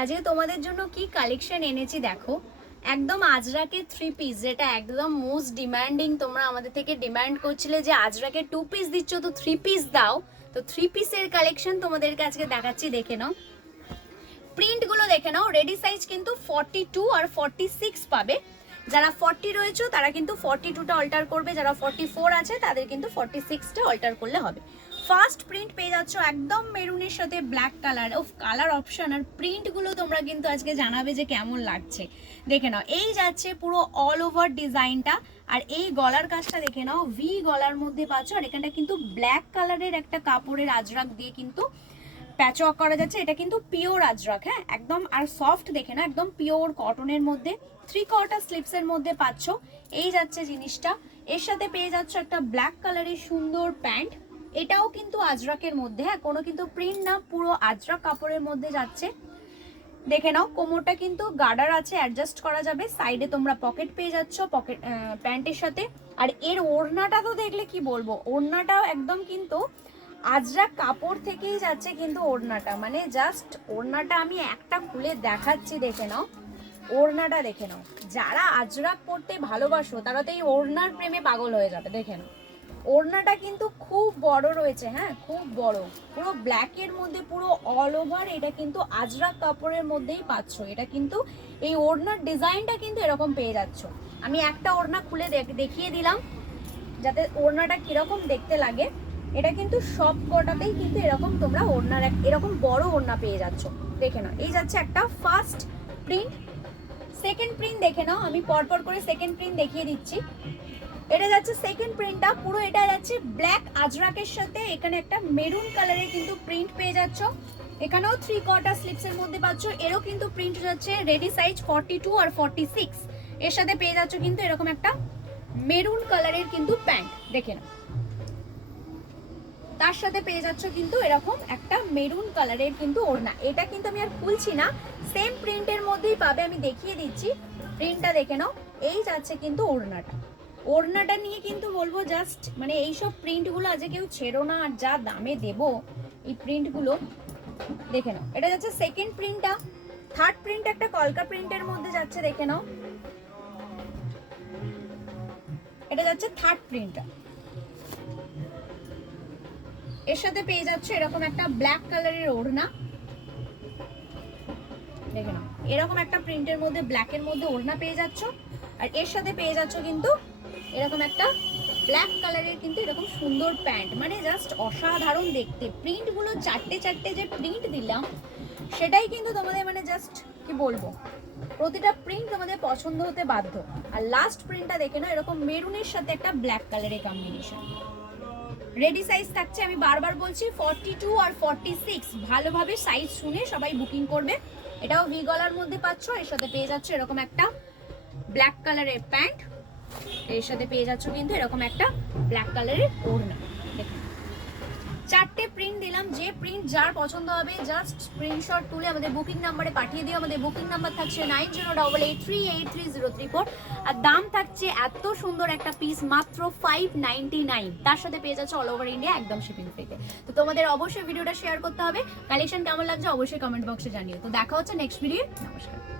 আজকে তোমাদের জন্য কি কালেকশন এনেছি দেখো। একদম আজরাকে 3 পিস, যেটা একদম মোস্ট ডিমান্ডিং। তোমরা আমাদের থেকে ডিমান্ড করছিলে যে আজরাকে 2 পিস দিচ্ছ তো 3 পিস দাও। তো 3 পিসের কালেকশন তোমাদেরকে আজকে দেখাচ্ছি, দেখে নাও। প্রিন্টগুলো দেখে নাও। রেডি সাইজ কিন্তু 42 আর 46 পাবে। যারা 40 রয়েছে তারা কিন্তু 42টা অল্টার করবে, যারা 44 আছে তাদের কিন্তু 46টা অল্টার করলে হবে। ফার্স্ট প্রিন্ট পেয়ে যাচ্ছ একদম মেরুনের সাথে ব্ল্যাক কালার। ও কালার অপশন আর প্রিন্টগুলো তোমরা কিন্তু আজকে জানাবে যে কেমন লাগছে। দেখে নাও, এই যাচ্ছে পুরো অল ওভার ডিজাইনটা। আর এই গলার কাজটা দেখে নাও, ভি গলার মধ্যে পাচ্ছ। আর এখানটা কিন্তু ব্ল্যাক কালারের একটা কাপড়ের আজরাক দিয়ে কিন্তু প্যাচ ওয়ার্ক করা যাচ্ছে। এটা কিন্তু পিওর আজরাক, হ্যাঁ একদম। আর সফট দেখে না, একদম পিওর কটনের মধ্যে 3/4 স্লিপসের মধ্যে পাচ্ছ। এই যাচ্ছে জিনিসটা। এর সাথে পেয়ে যাচ্ছ একটা ব্ল্যাক কালারের সুন্দর প্যান্ট। এটাও কিন্তু আজরাকের মধ্যে, হ্যাঁ কোনো কিন্তু প্রিন্ট না, পুরো আজরাক কাপড়ের মধ্যে যাচ্ছে। দেখে নাও, কোমরটা কিন্তু গার্ডার আছে, অ্যাডজাস্ট করা যাবে। সাইডে তোমরা পকেট পেয়ে যাচ্ছ পকেট প্যান্টের সাথে। আর এর ওড়নাটা তো দেখলে কি বলবো, ওড়নাটাও একদম কিন্তু আজরাক কাপড় থেকেই যাচ্ছে কিন্তু ওড়নাটা, মানে জাস্ট ওড়নাটা আমি একটা খুলে দেখাচ্ছি, দেখে নাও। ওড়নাটা দেখে নাও, যারা আজরাক পরতে ভালোবাসো তারা তো এই ওড়নার প্রেমে পাগল হয়ে যাবে। দেখে নাও, ওড়নাটা কিন্তু খুব বড় রয়েছে, হ্যাঁ খুব বড়, পুরো ব্ল্যাকের মধ্যে পুরো অল ওভার। এটা কিন্তু আজরাক কাপড়ের মধ্যেই পাচ্ছ। এটা কিন্তু এই ওড়নার ডিজাইনটা কিন্তু এরকম পেয়ে যাচ্ছ। আমি একটা ওড়না খুলে দেখিয়ে দিলাম যাতে ওড়নাটা কিরকম দেখতে লাগে। এটা কিন্তু সব কটাতেই কিন্তু এরকম তোমরা ওড়নার এরকম বড় ওড়না পেয়ে যাচ্ছ। দেখে নাও, এই যাচ্ছে একটা ফার্স্ট প্রিন্ট। সেকেন্ড প্রিন্ট দেখে নাও, আমি পরপর করে সেকেন্ড প্রিন্ট দেখিয়ে দিচ্ছি। এটা যাচ্ছে সেকেন্ড প্রিন্টটা, পুরো এটা যাচ্ছে ব্ল্যাক আজরাকের সাথে এখানে একটা মেরুন কালারের কিন্তু প্রিন্ট পেয়ে যাচ্ছ। এখানেও 3/4 স্লিপসের মধ্যে পাচ্ছ। এরও কিন্তু প্রিন্ট যাচ্ছে রেডি সাইজ 42 আর 46। এর সাথে পেয়ে যাচ্ছ কিন্তু এরকম একটা মেরুন কালারের কিন্তু প্যান্ট। দেখে নাও, তার সাথে পেয়ে যাচ্ছ কিন্তু এরকম একটা মেরুন কালারের কিন্তু ওড়না। এটা কিন্তু আমি আর খুলছি না, সেম প্রিন্টের মধ্যেই পাবে, আমি দেখিয়ে দিচ্ছি। প্রিন্টটা দেখে নাও, এই যাচ্ছে কিন্তু ওড়নাটা। ওড়নাটা নিয়ে কিন্তু বলবো জাস্ট, মানে এইসব প্রিন্টগুলো আজকে কেউ ছেড়ো না। আর যা দামে দেবো এই প্রিন্টগুলো, দেখে নাও। এটা যাচ্ছে সেকেন্ড প্রিন্টটা। থার্ড প্রিন্ট একটা কলকা প্রিন্টের মধ্যে যাচ্ছে, দেখে নাও। এটা যাচ্ছে থার্ড প্রিন্টটা। এর সাথে পেয়ে যাচ্ছে এরকম একটা ব্ল্যাক কালারের ওড়না। দেখে নাও, এরকম একটা প্রিন্টের মধ্যে ব্ল্যাকের মধ্যে ওড়না পেয়ে যাচ্ছ। আর এর সাথে পেয়ে যাচ্ছ কিন্তু এরকম একটা ব্ল্যাক কালারের কিন্তু এরকম সুন্দর প্যান্ট। মানে জাস্ট অসাধারণ দেখতে। প্রিন্টগুলো চারটে চারটে যে প্রিন্ট দিলাম সেটাই কিন্তু তোমাদের মানে জাস্ট কি বলবো, প্রতিটা প্রিন্ট তোমাদের পছন্দ হতে বাধ্য। আর লাস্ট প্রিন্টটা দেখে নাও, এরকম মেরুনের সাথে একটা ব্ল্যাক কালারের কম্বিনেশন। রেডি সাইজ থাকছে, আমি বারবার বলছি 42 আর 46। ভালোভাবে সাইজ শুনে সবাই বুকিং করবে। এটাও ভি গলার মধ্যে পাচ্ছ। এর সাথে পেয়ে যাচ্ছ এরকম একটা ব্ল্যাক কালারের প্যান্ট। এর সাথে পেয়ে যাচ্ছ কিন্তু এরকম একটা ব্ল্যাক কালারের ওড়না। দেখুন, চারটে প্রিন্ট দিলাম। যে প্রিন্ট যার পছন্দ হবে জাস্ট স্ক্রিনশট তুলে আমাদের বুকিং নাম্বারে পাঠিয়ে দিও। আমাদের বুকিং নাম্বার থাকছে 9088383034। আর দাম থাকছে এত সুন্দর একটা পিস মাত্র 599। তার সাথে পেয়ে যাচ্ছে অল ওভার ইন্ডিয়া একদম শিপিং ফ্রিতে। তো তোমাদের অবশ্যই ভিডিওটা শেয়ার করতে হবে। কালেকশন কেমন লাগছে অবশ্যই কমেন্ট বক্সে জানিও। তো দেখা হচ্ছে নেক্সট ভিডিও। নমস্কার।